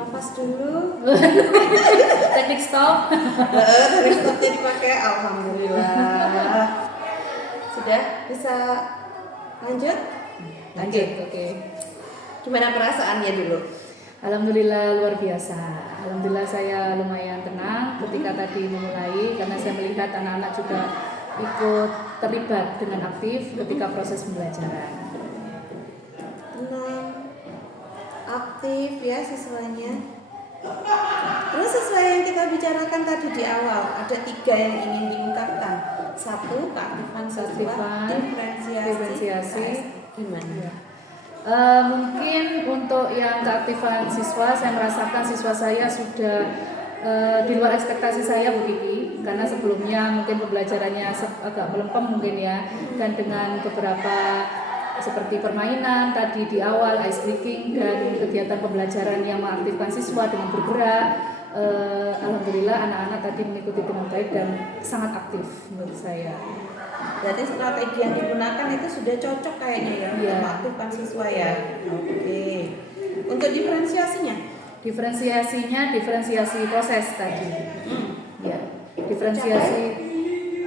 nafas dulu. Teknik stop. Teknik stopnya dipakai. Alhamdulillah. Sudah bisa lanjut? Lanjut, oke. Gimana perasaannya dulu? Alhamdulillah luar biasa. Alhamdulillah saya lumayan tenang ketika tadi memulai karena saya melihat anak-anak juga ikut terlibat dengan aktif ketika proses pembelajaran. Tenang, aktif ya siswanya. Terus sesuai yang kita bicarakan tadi di awal, ada 3 yang ingin diungkapkan. 1, keaktifan siswa, diferensiasi. Gimana? Mungkin untuk yang keaktifan siswa, saya merasakan siswa saya sudah di luar ekspektasi saya Bu Kiki, karena sebelumnya mungkin pembelajarannya agak melempem mungkin ya, dan dengan beberapa seperti permainan tadi di awal, ice breaking dan kegiatan pembelajaran yang mengaktifkan siswa dengan bergerak, alhamdulillah anak-anak tadi mengikuti dengan baik dan sangat aktif menurut saya. Berarti strategi yang digunakan itu sudah cocok kayaknya ya untuk mengaktifkan siswa ya. Oke. Untuk diferensiasinya? Diferensiasi proses tadi. Ya, diferensiasi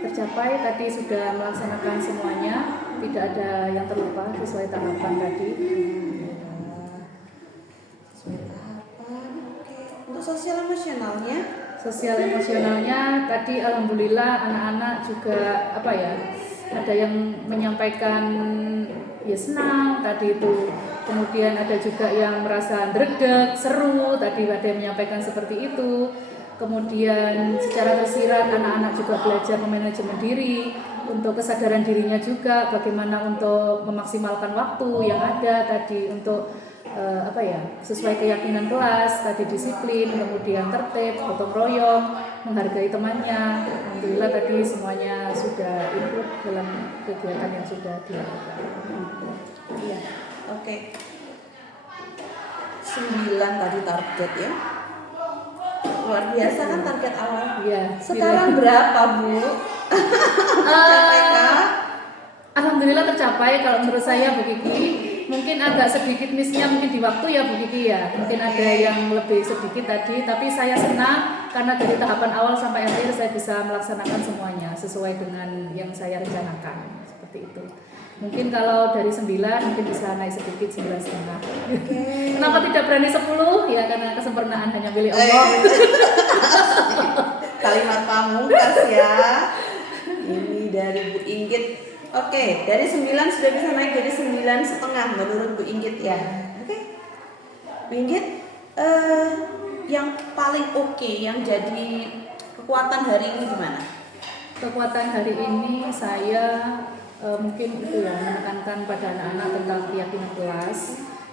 tercapai tadi sudah melaksanakan semuanya, tidak ada yang terlupa sesuai tahapan tadi. Sesuai tahapan. Oke. Untuk sosial emosionalnya? Sosial emosionalnya tadi alhamdulillah anak-anak juga ada yang menyampaikan ya senang tadi itu, kemudian ada juga yang merasa dredeg, seru tadi ada yang menyampaikan seperti itu, kemudian secara tersirat anak-anak juga belajar memanajemen diri untuk kesadaran dirinya juga, bagaimana untuk memaksimalkan waktu yang ada tadi untuk sesuai keyakinan kelas, tadi disiplin, kemudian tertib, gotong royong, menghargai temannya. Alhamdulillah tadi semuanya sudah input dalam kegiatan yang sudah dilakukan. Iya, oke. 9 tadi target ya. Luar biasa kan target awal. Iya. Sekarang berapa Bu? Alhamdulillah tercapai kalau menurut saya Bu Kiki. Mungkin agak sedikit missnya mungkin di waktu ya Bu Kiki ya. Mungkin ada yang lebih sedikit tadi, tapi saya senang karena dari tahapan awal sampai akhir saya bisa melaksanakan semuanya sesuai dengan yang saya rencanakan. Seperti itu. Mungkin kalau dari 9 mungkin bisa naik sedikit 9,5. Kenapa tidak berani 10? Ya karena kesempurnaan hanya milik Allah. Kalimat pamungkas ya. Ini dari Bu Inggit. Oke, dari 9 sudah bisa naik jadi 9,5 menurut Bu Inggit ya. Oke. Bu Inggit, yang paling oke, yang jadi kekuatan hari ini gimana? Kekuatan hari ini saya mungkin itu ya, menekankan pada anak-anak tentang keyakinan kelas,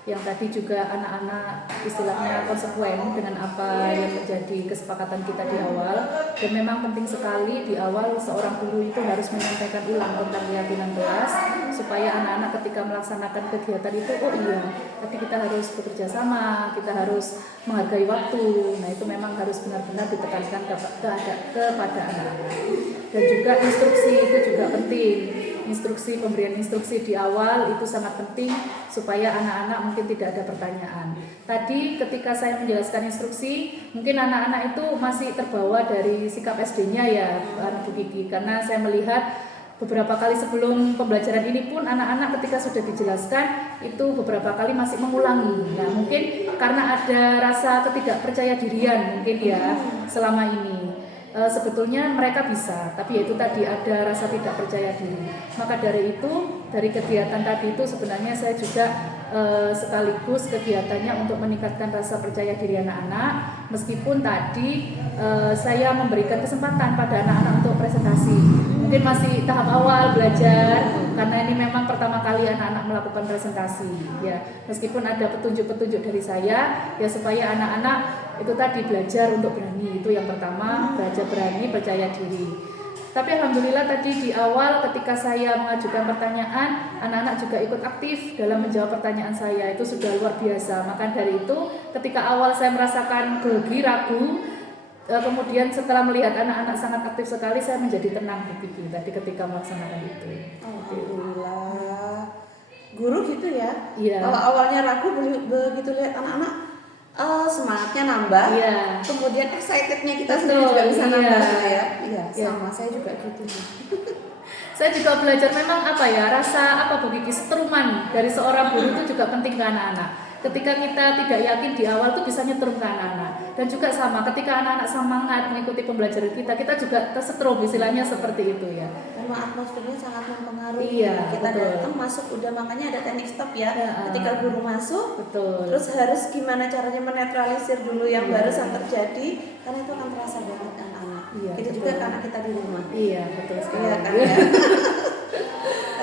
yang tadi juga anak-anak istilahnya konsekuen dengan apa yang menjadi kesepakatan kita di awal. Dan memang penting sekali di awal seorang guru itu harus menyampaikan ulang tentang keyakinan kelas, supaya anak-anak ketika melaksanakan kegiatan itu, oh iya, tadi kita harus bekerja sama, kita harus menghargai waktu. Nah itu memang harus benar-benar ditekankan kepada anak-anak. Dan juga instruksi itu juga penting. Pemberian instruksi di awal itu sangat penting supaya anak-anak mungkin tidak ada pertanyaan. Tadi ketika saya menjelaskan instruksi, mungkin anak-anak itu masih terbawa dari sikap SD-nya ya Bu Kiki, karena saya melihat beberapa kali sebelum pembelajaran ini pun anak-anak ketika sudah dijelaskan itu beberapa kali masih mengulangi. Nah mungkin karena ada rasa ketidakpercaya dirian mungkin ya selama ini. Sebetulnya mereka bisa, tapi itu tadi ada rasa tidak percaya diri. Maka dari itu, dari kegiatan tadi itu sebenarnya saya juga sekaligus kegiatannya untuk meningkatkan rasa percaya diri anak-anak. Meskipun tadi saya memberikan kesempatan pada anak-anak untuk presentasi. Mungkin masih tahap awal belajar, karena ini memang pertama kali anak-anak melakukan presentasi. Ya, meskipun ada petunjuk-petunjuk dari saya, ya supaya anak-anak itu tadi belajar untuk berani, itu yang pertama, belajar berani, percaya diri. Tapi alhamdulillah tadi di awal ketika saya mengajukan pertanyaan, anak-anak juga ikut aktif dalam menjawab pertanyaan saya, itu sudah luar biasa. Maka dari itu ketika awal saya merasakan grogi, ragu, kemudian setelah melihat anak-anak sangat aktif sekali, saya menjadi tenang tadi ketika melaksanakan itu. Alhamdulillah. Guru gitu ya? Iya. Kalau awalnya ragu begitu lihat anak-anak semangatnya nambah, Iya. kemudian excitednya kita Betul, sendiri juga bisa iya. nambah ya. Iya, Iya. sama saya juga gitu. Saya juga belajar memang apa ya, rasa apa Bu Kiki, setruman dari seorang guru itu juga penting ke anak-anak. Ketika kita tidak yakin di awal tuh bisa nyetrum ke anak-anak. Dan juga sama, ketika anak-anak semangat mengikuti pembelajaran kita juga tersetrum, istilahnya seperti itu ya. Karena atmosfernya sangat mempengaruhi. Iya, Kita betul. datang masuk udah, makanya ada teknik stop ya. Ya, Ketika guru masuk, betul. terus harus gimana caranya menetralisir dulu yang Iya. barusan terjadi, karena itu akan terasa banget anak-anak. Iya, Itu betul. juga karena kita di rumah. Iya, betul sekali. Iya kan ya.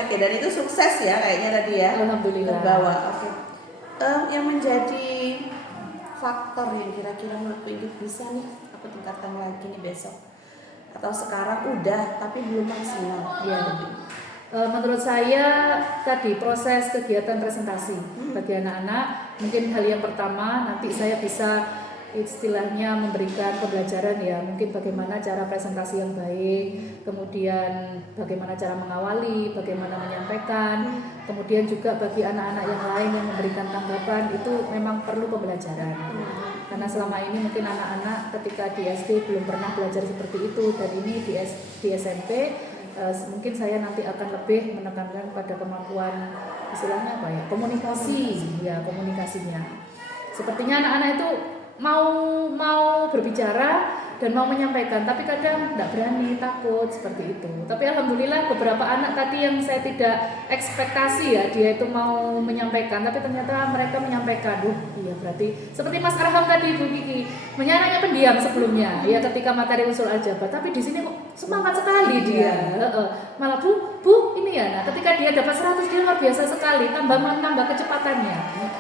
Oke, dan itu sukses ya kayaknya tadi ya. Alhamdulillah. Terbawa. Oke. Yang menjadi faktor yang kira-kira menurut Ibu bisa nih aku tingkatkan lagi nih besok, atau sekarang udah tapi belum maksimal. Iya. Menurut saya tadi proses kegiatan presentasi bagi anak-anak, mungkin hal yang pertama nanti saya bisa istilahnya memberikan pembelajaran ya, mungkin bagaimana cara presentasi yang baik, kemudian bagaimana cara mengawali, bagaimana menyampaikan, kemudian juga bagi anak-anak yang lain yang memberikan tanggapan itu memang perlu pembelajaran. Karena selama ini mungkin anak-anak ketika di SD belum pernah belajar seperti itu, dan ini di SMP mungkin saya nanti akan lebih menekankan pada kemampuan istilahnya apa ya, komunikasinya. Sepertinya anak-anak itu mau berbicara dan mau menyampaikan, tapi kadang tidak berani, takut seperti itu. Tapi alhamdulillah beberapa anak tadi yang saya tidak ekspektasi ya dia itu mau menyampaikan, tapi ternyata mereka menyampaikan. Iya, berarti seperti Mas Arham tadi Bu Kiki, anaknya pendiam sebelumnya ya ketika materi usul aljabar, tapi di sini kok semangat sekali dia. Malah Bu ini ya, nah ketika dia dapat 100 dia luar biasa sekali, nambah kecepatannya.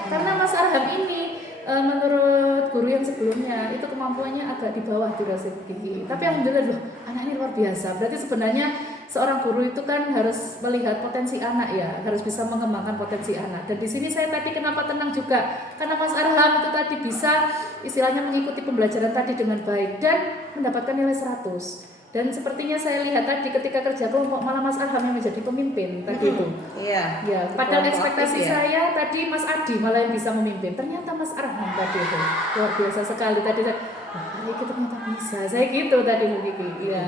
Karena Mas Arham ini menurut guru yang sebelumnya itu kemampuannya agak di bawah durasi Kiki. Tapi alhamdulillah loh, anak ini luar biasa. Berarti sebenarnya seorang guru itu kan harus melihat potensi anak ya, harus bisa mengembangkan potensi anak. Dan di sini saya tadi kenapa tenang juga, karena Mas Arham itu tadi bisa istilahnya mengikuti pembelajaran tadi dengan baik dan mendapatkan nilai 100. Dan sepertinya saya lihat tadi ketika kerja kelompok malah Mas Arham yang menjadi pemimpin tadi itu. Iya. Ya, padahal ekspektasi ya. saya tadi Mas Adi malah yang bisa memimpin. Ternyata Mas Arham tadi itu luar biasa sekali tadi. Kita ternyata bisa. Saya gitu tadi Bu Kiki. Iya.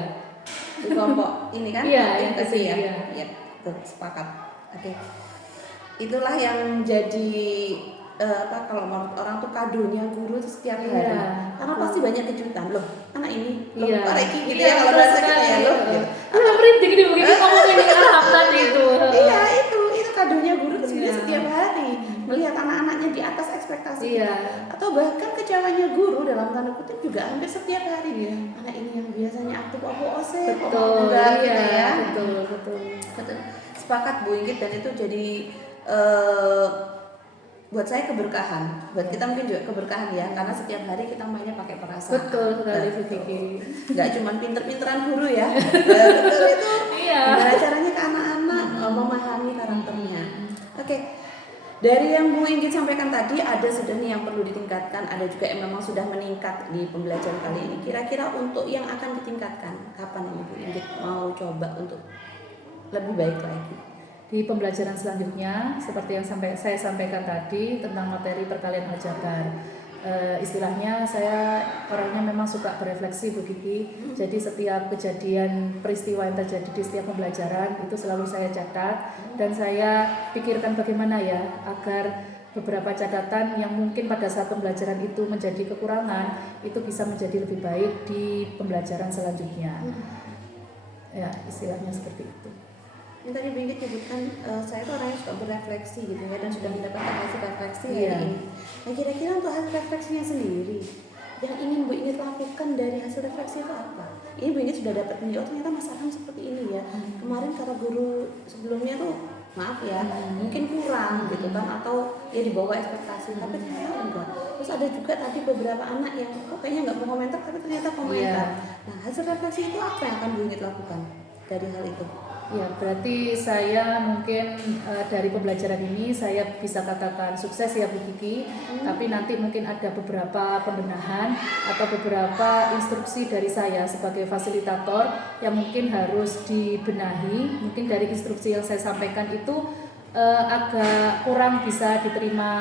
Di kelompok ini kan? Iya, yang tadi ya. iya. Iya, betul, sepakat. Oke. Itulah yang jadi kalau menurut orang tuh kadonya guru tuh setiap hari. Iya. Karena pasti banyak kejutan loh. Anak ini loh, Iya. Pak Reki gitu Iya, ya kalau betul bahasa kita sekali. ya loh. Gitu. Udah merinding nih Bu Kiki ngomong ini Arham tadi itu. Iya, itu kadonya guru tuh sebenarnya Iya. setiap hari melihat anak-anaknya di atas ekspektasi Iya. kita. Atau bahkan kecewanya guru dalam tanda kutip juga hampir setiap hari. Iya. Anak ini yang biasanya aktif ose, Betul, enggak iya, gitu ya. betul. Sepakat Bu Inggit, dan itu jadi buat saya keberkahan, buat kita mungkin juga keberkahan ya, karena setiap hari kita mainnya pakai perasaan. Betul sekali Bu Kiki. Nggak cuma pinter-pinteran guru ya, betul itu. Iya. Gimana caranya ke anak-anak memahami karakternya. Oke, dari yang Bu Inggit sampaikan tadi ada sudah nih yang perlu ditingkatkan, ada juga yang memang sudah meningkat di pembelajaran kali ini. Kira-kira untuk yang akan ditingkatkan, kapan ini Bu Inggit mau coba untuk lebih baik lagi? Di pembelajaran selanjutnya, seperti yang saya sampaikan tadi tentang materi perkalian aljabar, istilahnya saya orangnya memang suka berefleksi Bu Kiki. Jadi setiap kejadian peristiwa yang terjadi di setiap pembelajaran itu selalu saya catat dan saya pikirkan bagaimana ya agar beberapa catatan yang mungkin pada saat pembelajaran itu menjadi kekurangan itu bisa menjadi lebih baik di pembelajaran selanjutnya. Ya, istilahnya seperti itu. Yang tadi Bu Inggit nyebutkan saya tuh orangnya suka berefleksi gitu ya, dan sudah mendapatkan hasil refleksi hari ini. Nah, kira-kira untuk hasil refleksinya sendiri yang ingin Bu Inggit lakukan dari hasil refleksi itu apa? Ini Bu Inggit sudah dapat nih, oh ternyata Mas Arham seperti ini ya. Kemarin para guru sebelumnya tuh maaf ya, mungkin kurang gitu kan, atau ya di bawah ekspektasi, tapi ternyata enggak. Terus ada juga tadi beberapa anak yang kayaknya nggak mau komentar tapi ternyata komentar. Nah, hasil refleksi itu apa yang akan Bu Inggit lakukan dari hal itu? Ya, berarti saya mungkin dari pembelajaran ini saya bisa katakan sukses ya Bu Kiki. Tapi nanti mungkin ada beberapa pembenahan atau beberapa instruksi dari saya sebagai fasilitator yang mungkin harus dibenahi. Mungkin dari instruksi yang saya sampaikan itu agak kurang bisa diterima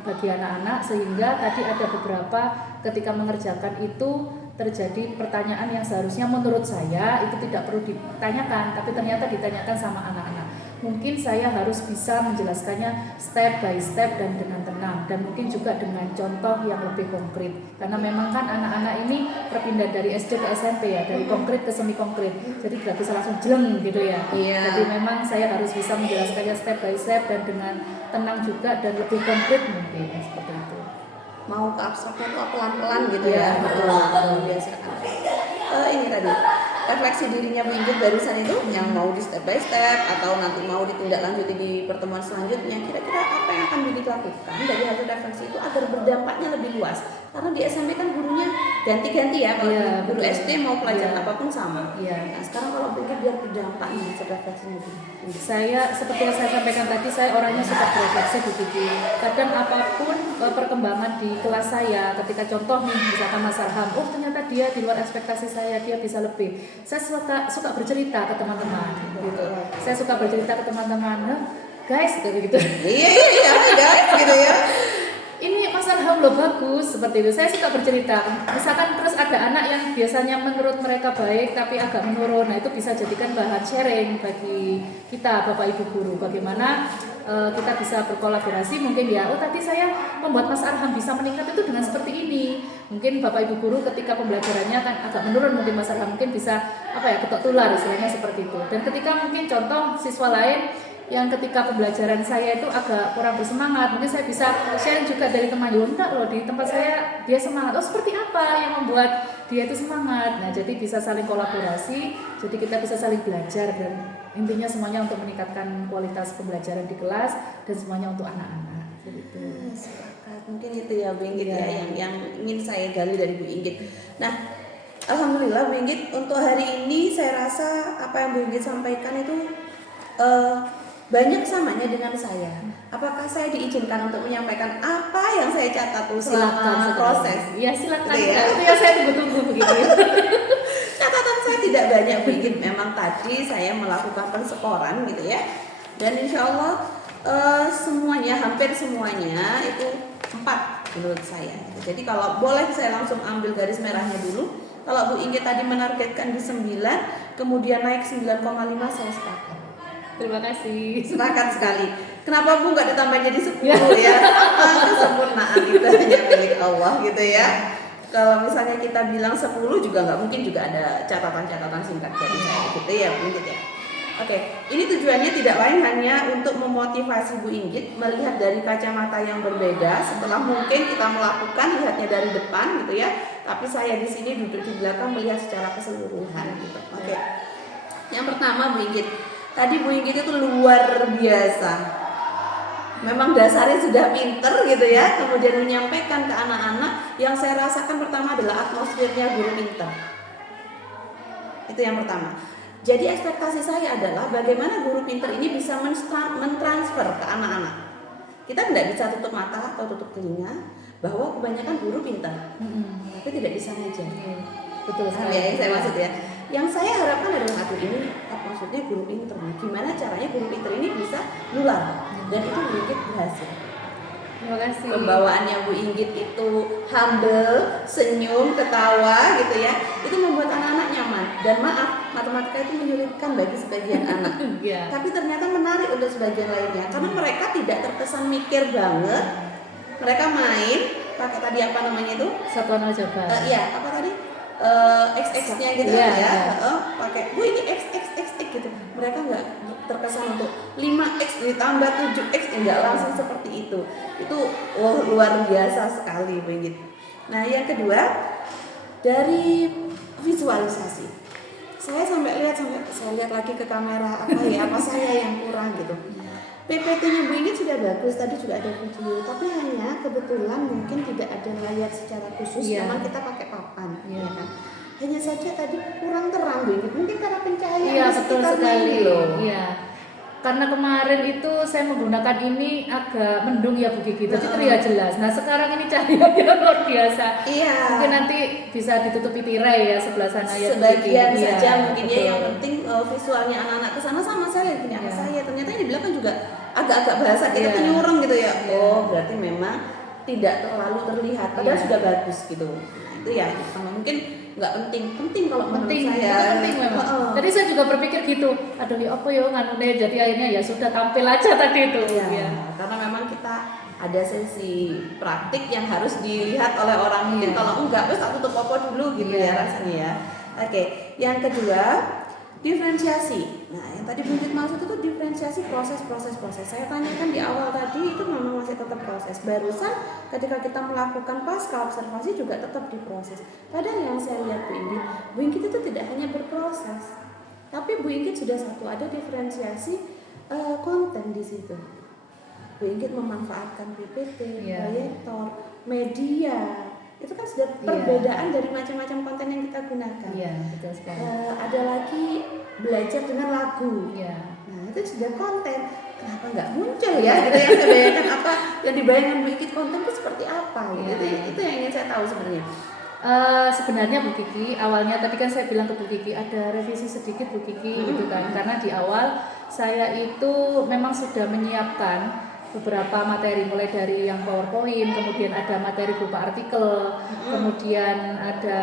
bagi anak-anak, sehingga tadi ada beberapa ketika mengerjakan itu terjadi pertanyaan yang seharusnya menurut saya itu tidak perlu ditanyakan, tapi ternyata ditanyakan sama anak-anak. Mungkin saya harus bisa menjelaskannya step by step dan dengan tenang, dan mungkin juga dengan contoh yang lebih konkret, karena memang kan anak-anak ini perpindahan dari SD ke SMP ya, dari konkret ke semi konkret, jadi tidak bisa langsung jeleng gitu ya. Jadi memang saya harus bisa menjelaskannya step by step dan dengan tenang juga dan lebih konkret mungkin seperti itu. Mau ke abstraknya tuh pelan-pelan gitu ya. Biasa. Ini tadi refleksi dirinya Bu Inggit barusan itu yang mau di step by step atau nanti mau ditindaklanjuti di pertemuan selanjutnya, kira-kira apa yang akan dilakukan dari hasil refleksi itu agar berdampaknya lebih luas, karena di SMP kan gurunya ganti-ganti ya, kalau guru SD mau pelajaran apapun sama. Nah sekarang kalau Bu Inggit biar berdampaknya hasil refleksinya Bu. Saya seperti yang saya sampaikan tadi, saya orangnya suka berefleksi begitu. Kadang apapun perkembangan di kelas saya, ketika contoh nih misalkan Mas Arham, oh ternyata dia di luar ekspektasi saya, dia bisa lebih. Saya suka bercerita ke teman-teman gitu. Saya suka bercerita ke teman-teman, guys gitu. Iya guys gitu ya. Ini Mas Arham lo bagus, seperti itu. Saya suka bercerita. Misalkan terus ada anak yang biasanya menurut mereka baik tapi agak menurun, nah itu bisa jadikan bahan sharing bagi kita Bapak Ibu guru. Bagaimana kita bisa berkolaborasi mungkin ya. Oh tadi saya membuat Mas Arham bisa meningkat itu dengan seperti ini. Mungkin Bapak Ibu guru ketika pembelajarannya kan agak menurun, mungkin Mas Arham mungkin bisa ketok tular istilahnya seperti itu. Dan ketika mungkin contoh siswa lain yang ketika pembelajaran saya itu agak kurang bersemangat, mungkin saya bisa sharing juga dari teman, enggak loh di tempat saya dia semangat, oh seperti apa yang membuat dia itu semangat. Nah jadi bisa saling kolaborasi, jadi kita bisa saling belajar, dan intinya semuanya untuk meningkatkan kualitas pembelajaran di kelas dan semuanya untuk anak-anak. Mungkin itu ya Bu Inggit ya yang ingin saya gali dari Bu Inggit. Nah alhamdulillah Bu Inggit, untuk hari ini saya rasa apa yang Bu Inggit sampaikan itu banyak samanya dengan saya. Apakah saya diizinkan untuk menyampaikan apa yang saya catat selama proses? Iya silakan. Itu ya saya tunggu-tunggu begitu. Catatan saya tidak banyak Bu Inggit. Memang tadi saya melakukan penskoran gitu ya. Dan insya Allah hampir semuanya itu 4 menurut saya. Jadi kalau boleh saya langsung ambil garis merahnya dulu. Kalau Bu Inggit tadi menargetkan di 9, kemudian naik 9,5, saya sepakat. Terima kasih. Sepakat sekali. Kenapa Bu nggak ditambah jadi 10 ya? Kesempurnaan itu hanya milik Allah gitu ya. Kalau misalnya kita bilang 10 juga nggak mungkin, juga ada catatan-catatan singkat dari saya gitu ya Bu Inggit ya. Oke, ini tujuannya tidak lain hanya untuk memotivasi Bu Inggit melihat dari kacamata yang berbeda. Setelah mungkin kita melakukan lihatnya dari depan gitu ya, tapi saya di sini duduk di belakang melihat secara keseluruhan gitu. Oke. Yang pertama Bu Inggit, tadi Bu Inggit itu luar biasa. Memang dasarnya sudah pinter gitu ya, kemudian menyampaikan ke anak-anak. Yang saya rasakan pertama adalah atmosfernya guru pinter. Itu yang pertama. Jadi ekspektasi saya adalah bagaimana guru pinter ini bisa mentransfer ke anak-anak. Kita tidak bisa tutup mata atau tutup telinga bahwa kebanyakan guru pinter, tapi tidak bisa ngajar. Betul sekali. Ya, yang saya maksud ya. Yang saya harapkan adalah ini maksudnya guru pinter. Gimana caranya guru pinter ini bisa nular, dan itu Bu Inggit berhasil. Terima kasih. Pembawaannya Bu Inggit itu humble, senyum, ketawa gitu ya. Itu membuat anak-anak nyaman. Dan maaf, matematika itu menyulitkan bagi sebagian anak. Tapi ternyata menarik untuk sebagian lainnya, karena mereka tidak terkesan mikir banget. Mereka main pakai tadi apa namanya itu? Satuan aljabar. Iya, apa tadi? X-nya gitu ya. Pakai, Bu ini X gitu. Mereka nggak terkesan untuk 5X ditambah 7X, enggak langsung seperti itu. Itu luar biasa sekali Bu Inggit. Nah, yang kedua dari visualisasi. Saya saya lihat lagi ke kamera apa saya yang kurang gitu. PPT-nya Bu Inggit sudah bagus, tadi juga ada video, tapi hanya kebetulan mungkin tidak ada layar secara khusus, memang kita pakai papan, ya kan. Hanya saja tadi kurang terang Bu Inggit, mungkin karena pencahayaan betul sekali loh. Iya. Karena kemarin itu saya menggunakan ini agak mendung ya Bu Gigi, jadi terlihat jelas. Nah sekarang ini cahayanya luar biasa. Iya. Mungkin nanti bisa ditutupi tirai ya sebelah sana ya. Sebagian saja mungkin ya. Yang penting visualnya anak-anak ke sana sama saya punya saya. Ternyata yang di belakang juga agak-agak bahasa kita Iya. tuh nyureng gitu ya. Iya. Oh, berarti memang tidak terlalu terlihat padahal Iya. sudah bagus gitu. Nah, itu ya sama mungkin nggak penting kalau menurut Penting, saya. itu penting memang. Heeh. Tadi saya juga berpikir gitu, aduh ya apa ya nganune, jadi akhirnya ya sudah tampil aja tadi itu. Iya, Ya. karena memang kita ada sesi praktik yang harus dilihat oleh orang mungkin Iya. kalau enggak terus aku tutup popo dulu gitu Iya. ya rasanya ya. Oke, yang kedua diferensiasi. Nah, yang tadi Bundit maksud itu diferensiasi proses. Saya tanyakan di awal tadi itu memang masih tetap proses. Barusan ketika kita melakukan pasca observasi juga tetap diproses. Padahal yang saya lihat Bu Inggit itu tidak hanya berproses, tapi Bu Inggit sudah satu ada diferensiasi konten di situ. Bu Inggit memanfaatkan PPT, Iya. proyektor, media. Itu kan sudah Iya. perbedaan dari macam-macam konten yang kita gunakan. Iya, betul sekali. Ada lagi belajar dengan lagu. Iya. Nah itu sudah konten. Kenapa nggak muncul ya? Gitu yang saya bayangkan apa yang dibayangkan Bu Inggit konten itu seperti apa? Gitu. Iya. Itu yang ingin saya tahu sebenarnya. Sebenarnya Bu Kiki, awalnya tadi kan saya bilang ke Bu Kiki ada revisi sedikit Bu Kiki gitu kan, karena di awal saya itu memang sudah menyiapkan beberapa materi mulai dari yang PowerPoint, kemudian ada materi berupa artikel, kemudian ada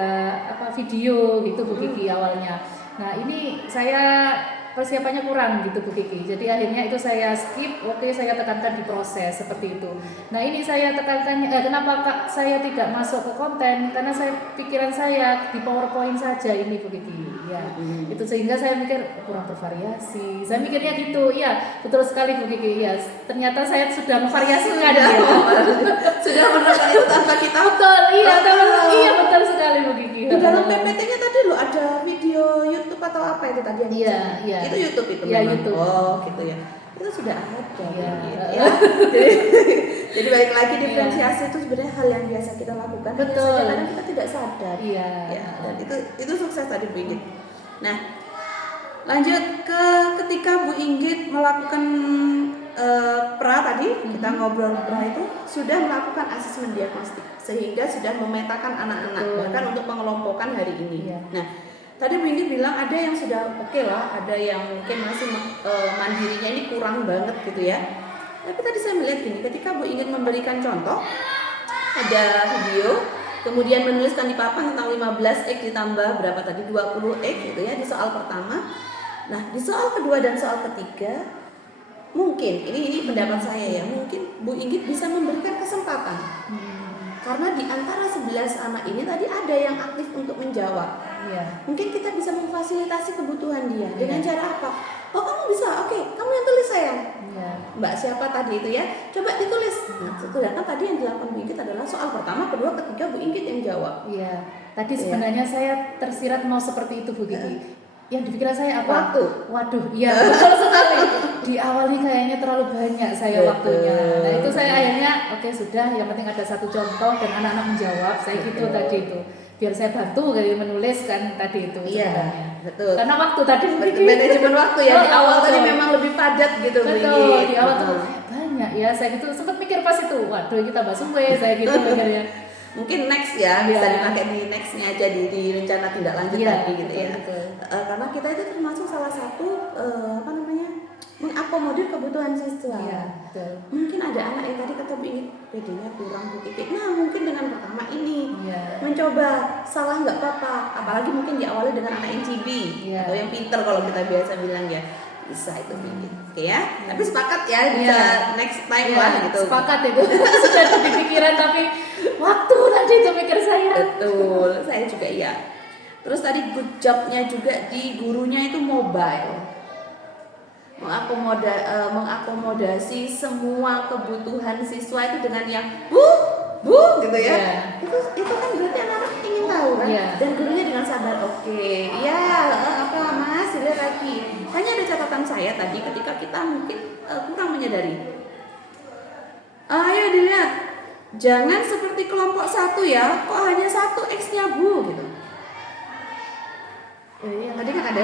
video gitu Bu Kiki awalnya. Nah ini saya persiapannya kurang gitu Bu Kiki. Jadi akhirnya itu saya skip, oke saya tekankan di proses seperti itu. Nah ini saya tekankan, kenapa Kak saya tidak masuk ke konten? Karena pikiran saya di PowerPoint saja ini Bu Kiki. Ya, itu sehingga saya mikir kurang bervariasi. Saya mikirnya gitu, iya betul sekali Bu Kiki. Ya, ternyata saya sudah memvariasikan ya. Sudah menerapkan itu tanpa kita. Betul, iya betul sekali Bu Kiki. Di dalam PPT-nya tadi lo ada video YouTube atau apa itu tadi yang Iya, bicara? iya. Itu YouTube itu Iya, memang? YouTube. Oh gitu ya. Itu sudah ada. Iya. Gitu, ya. Jadi balik lagi diferensiasi itu sebenarnya hal yang biasa kita lakukan. Hanya Betul. saja kadang kita tidak sadar. Iya. Ya, dan itu sukses tadi Bu Inggit. Nah, lanjut ke ketika Bu Inggit melakukan pra tadi, kita ngobrol pra itu sudah melakukan asesmen diagnostik sehingga sudah memetakan anak-anak bahkan untuk pengelompokan hari ini. Iya. Nah, tadi Bu Inggit bilang ada yang sudah oke lah, ada yang mungkin masih mandirinya ini kurang banget gitu ya. Tapi tadi saya melihat gini, ketika Bu Inggit memberikan contoh, ada video, kemudian menuliskan di papan tentang 15x ditambah berapa tadi 20x gitu ya di soal pertama. Nah, di soal kedua dan soal ketiga mungkin ini pendapat saya ya, mungkin Bu Inggit bisa memberikan kesempatan. Karena di antara 11 anak ini tadi ada yang aktif untuk menjawab. Iya. Mungkin kita bisa memfasilitasi kebutuhan dia dengan cara apa? Oh, kamu bisa, oke, kamu yang tulis sayang. Iya. Mbak siapa tadi itu ya? Coba ditulis. Nah, sedangkan tadi yang dilakukan Bu Inggit adalah soal pertama, kedua, ketiga Bu Inggit yang jawab. Iya. Tadi sebenarnya saya tersirat mau seperti itu Bu Kiki. Yang di pikiran saya apa? Waktu. Waduh, iya betul sekali. Di awal nih kayaknya terlalu banyak saya waktunya. Nah itu saya akhirnya oke sudah, yang penting ada satu contoh dan anak-anak menjawab. Saya gitu tadi itu. Biar saya bantu dari menulis kan tadi itu sebenarnya. Betul. Karena waktu tadi Manajemen waktu ya di awal tadi memang lebih padat gitu. Betul, di awal tuh banyak ya. Saya gitu sempat mikir pas itu, waduh kita bahas saya gitu mikirnya. Mungkin next ya, bisa dipakai di nextnya aja di rencana tindak lanjut tadi gitu ya. Karena kita itu termasuk salah satu mengakomodir kebutuhan siswa. Mungkin ada anak yang tadi kata Bu Inggit PD-nya kurang Bu Kiki. Nah mungkin dengan pertama ini mencoba salah nggak apa-apa. Apalagi mungkin diawali dengan anak yang cibi atau yang pinter kalau kita biasa bilang ya. Bisa itu bikin, oke ya. Tapi sepakat ya bisa next time lah gitu. Sepakat itu sudah di pikiran tapi waktu tadi itu mikir saya. Betul, saya juga iya. Terus tadi good job-nya juga di gurunya itu mobile, mengakomodasi semua kebutuhan siswa itu dengan yang bu gitu ya. Itu kan berarti anak-anak ingin tahu kan. Dan gurunya dengan sabar oke, apa mas lihat lagi. Hanya ada catatan saya tadi ketika kita mungkin kurang menyadari. Ayo dilihat, jangan seperti kelompok 1 ya, kok hanya 1 X-nya Bu gitu. Tadi kan ada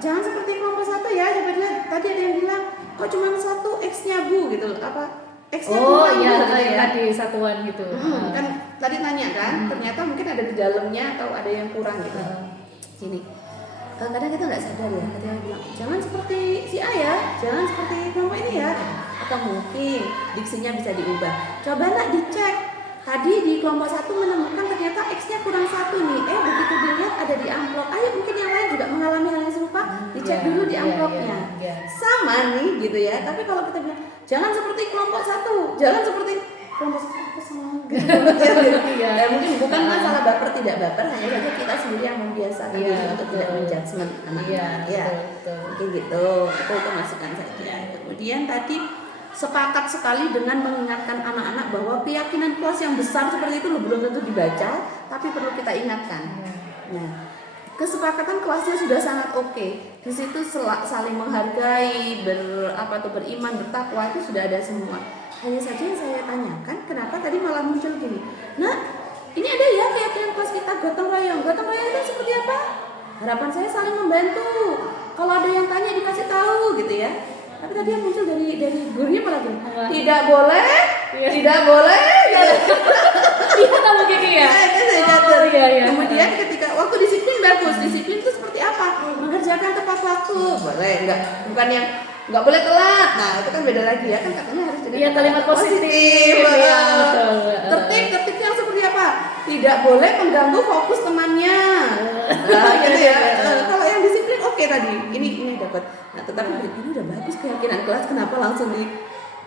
jangan seperti kelompok 1 ya, coba lihat. Tadi ada yang bilang kok cuma 1 X-nya Bu gitu. Apa X-nya Bu? Oh iya, tadi satuan gitu. Kan tadi nanya kan, ternyata mungkin ada di dalamnya atau ada yang kurang gitu. Sini. kadang kita nggak sadar ya, ketika bilang jangan seperti si A ya, jangan seperti kelompok ini ya, atau mungkin diksinya bisa diubah. Coba nak dicek, tadi di kelompok 1 menemukan ternyata X-nya kurang 1 nih, begitu dilihat ada di amplop, ayo mungkin yang lain juga mengalami hal yang serupa, dicek dulu di amplopnya, sama nih gitu ya. Tapi kalau kita bilang jangan seperti kelompok 1, jangan seperti kelompok 1 gitu. Ya, mungkin bukan masalah baper tidak baper, hanya saja kita sendiri yang membiasakan diri untuk tidak menjudgment anak-anak. Mungkin gitu. Itu masukan saja. Kemudian tadi sepakat sekali dengan mengingatkan anak-anak bahwa keyakinan kelas yang besar seperti itu belum tentu dibaca, tapi perlu kita ingatkan. Nah, kesepakatan kelasnya sudah sangat oke. Di situ saling menghargai, beriman, bertakwa itu sudah ada semua. Hanya saja yang saya tanyakan, kenapa tadi malah muncul gini? Nah, ini ada ya keyakinan kelas kita gotong royong. Gotong royong itu seperti apa? Harapan saya saling membantu. Kalau ada yang tanya dikasih tahu gitu ya. Tapi tadi yang muncul dari gurunya malah gini, tidak boleh, tidak boleh. Iya kamu Kiki ya. Kemudian ketika waktu disiplin bagus, disiplin itu seperti apa? Mengerjakan tepat waktu, boleh enggak? Bukan yang nggak boleh telat. Nah itu kan beda lagi ya, kan katanya harus dengan kalimat positif. Tertib yang seperti apa? Tidak boleh mengganggu fokus temannya. Nah gitu ya. Kalau yang disiplin oke tadi, ini dapat. Nah tetapi ini udah bagus keyakinan kelas, kenapa langsung di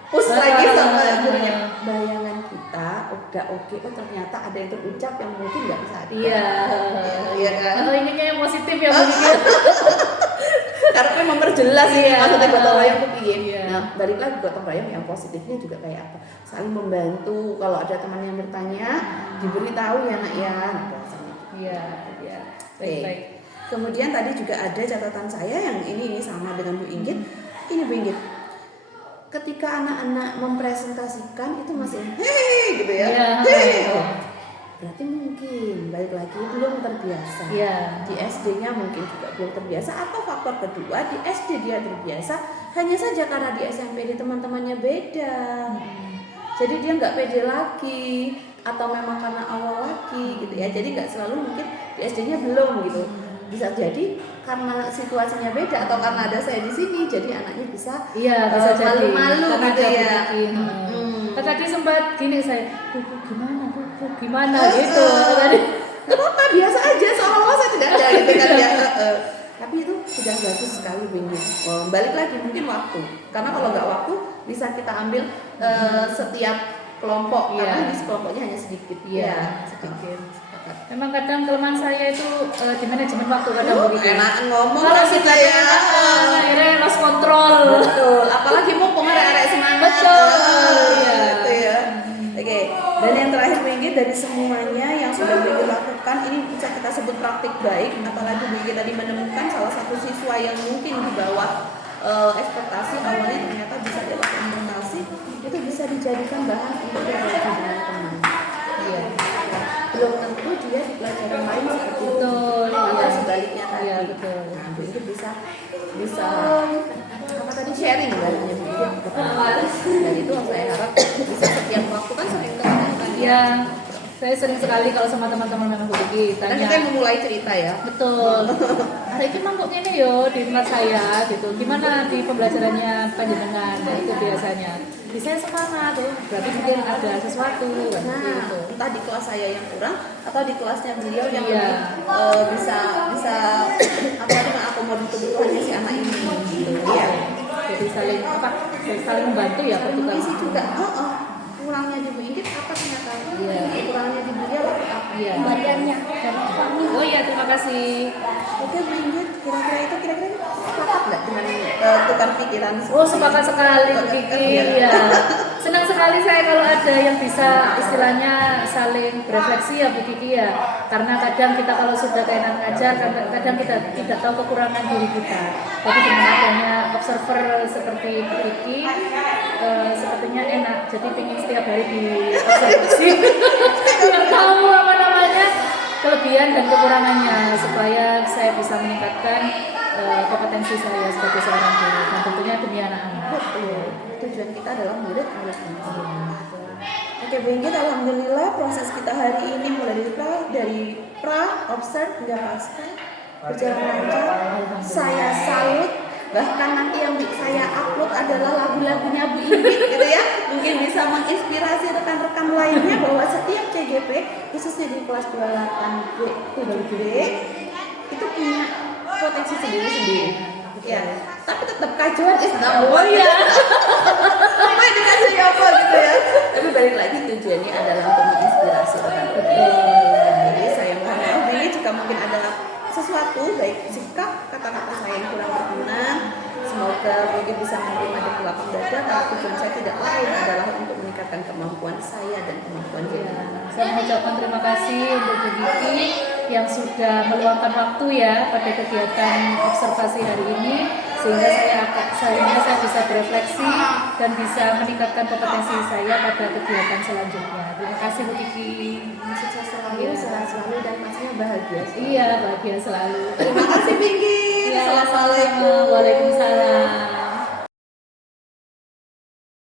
push lagi sama gurunya? Bayangan kita udah oke, ternyata ada yang terucap yang mungkin nggak bisa. Iya kan? Kalau ini kayak positif ya mungkin. Karena memperjelas maksudnya gotong royong itu piye. Nah, balik lagi gotong royong yang positifnya juga kayak apa? Saling membantu. Kalau ada teman yang bertanya, diberitahu ya nak ya. Baik. Kemudian tadi juga ada catatan saya yang ini sama dengan Bu Inggit. Ini Bu Inggit. Ketika anak-anak mempresentasikan itu masih gitu ya. Berarti mungkin balik lagi belum terbiasa. Di SD-nya mungkin juga belum terbiasa, atau faktor kedua di SD dia terbiasa, hanya saja karena di SMP di teman-temannya beda. Jadi dia nggak pede lagi, atau memang karena awal lagi gitu ya. Jadi nggak selalu mungkin di SD-nya belum gitu. Bisa jadi karena situasinya beda, atau karena ada saya di sini, jadi anaknya bisa malu-malu gitu ya. Tadi sempat gini saya, gimana gitu tadi. Apa biasa aja, seolah-olah saya tidak ada gitu kan ya. Tapi itu sudah bagus sekali Bingung. Balik lagi mungkin waktu, karena kalau nggak waktu bisa kita ambil setiap kelompok, karena di kelompoknya hanya sedikit. Sedikit. Memang kadang kelemahan saya itu di manajemen waktu kadang begitu. Enak ngomong kalau kita ya. Akhirnya lost control. Betul. Apalagi mumpung ada semangat. Betul. Gitu ya. Oke. Dan yang terakhir Binggit, dari semuanya yang sudah Binggit lakukan, ini bisa kita sebut praktik baik. Apalagi Binggit tadi menemukan salah satu siswa yang mungkin di bawah ekspektasi awalnya, ternyata bisa diimplementasi, itu bisa dijadikan bahan untuk berbagi dengan teman. Belum tentu dia di pelajaran lain seperti itu. Sebaliknya tadi. Betul. Nah, itu bisa apa tadi, sharing barangnya begitu. Dan itu saya harap bisa setiap waktu kan sering ketemu kan. Saya sering sekali kalau sama teman-teman memang begitu tanya. Dan kita memulai cerita ya. Betul. Hari ini mangkuknya ini yo di tempat saya gitu. Gimana di pembelajarannya panjenengan? Nah, itu biasanya. Di saya semangat tuh, berarti mungkin ada sesuatu gitu. Entah di kelas saya yang kurang atau di kelasnya beliau yang bisa mengakomodir kebutuhannya si anak ini. Jadi saling membantu ya bertukar. Isi juga. Kurangnya di Bu Inggit apa ternyata? Kurangnya di beliau apa? Badannya dan kami. Oh iya, terima kasih. Oke Bu Inggit, kira-kira sepakat nggak dengan tukar pikiran? Sepakat sekali Bu Kiki. Senang sekali saya kalau ada yang bisa istilahnya saling berefleksi ya Bu Kiki ya. Karena kadang kita kalau sudah kayak ngajar, kadang kita tidak tahu kekurangan diri kita. Tapi dengan adanya observer seperti Bu Kiki, sepertinya enak. Jadi pengen setiap hari diobservasi. Tidak tahu apa namanya kelebihan dan kekurangannya, supaya saya bisa meningkatkan kompetensi saya sebagai seorang guru, dan tentunya demi anak-anak. Tujuan kita adalah murid. Oke Bu Inggit, alhamdulillah proses kita hari ini mulai dari pra, observe hingga pasca berjalan lancar. Saya salut. Bahkan nanti yang saya upload adalah lagu-lagunya Bu Inggit gitu ya. Mungkin bisa menginspirasi rekan-rekan lainnya bahwa setiap CGP khususnya di kelas 28B 7B itu punya potensi sendiri-sendiri. Ya, tapi tetap kajuan is number one. Iya. Apa yang dikasih apa gitu ya. Tapi balik lagi tujuannya adalah untuk menginspirasi rekan-rekan. Jadi saya mohon maaf ini jika mungkin ada sesuatu baik sikap kata-kata saya yang kurang berkenan, semoga mungkin bisa menerima di lapang dada karena tujuan saya tidak lain adalah untuk meningkatkan kemampuan saya dan kemampuan jenengan. Saya mengucapkan terima kasih untuk Bu Kiki yang sudah meluangkan waktu ya pada kegiatan observasi hari ini sehingga saya bisa berefleksi dan bisa meningkatkan kompetensi saya pada kegiatan selanjutnya. Terima kasih Bu Kiki. Sukses selalu, sehat selalu dan pastinya bahagia. Iya, bahagia selalu. Terima kasih Pinky. Ya, Assalamualaikum. Waalaikumsalam.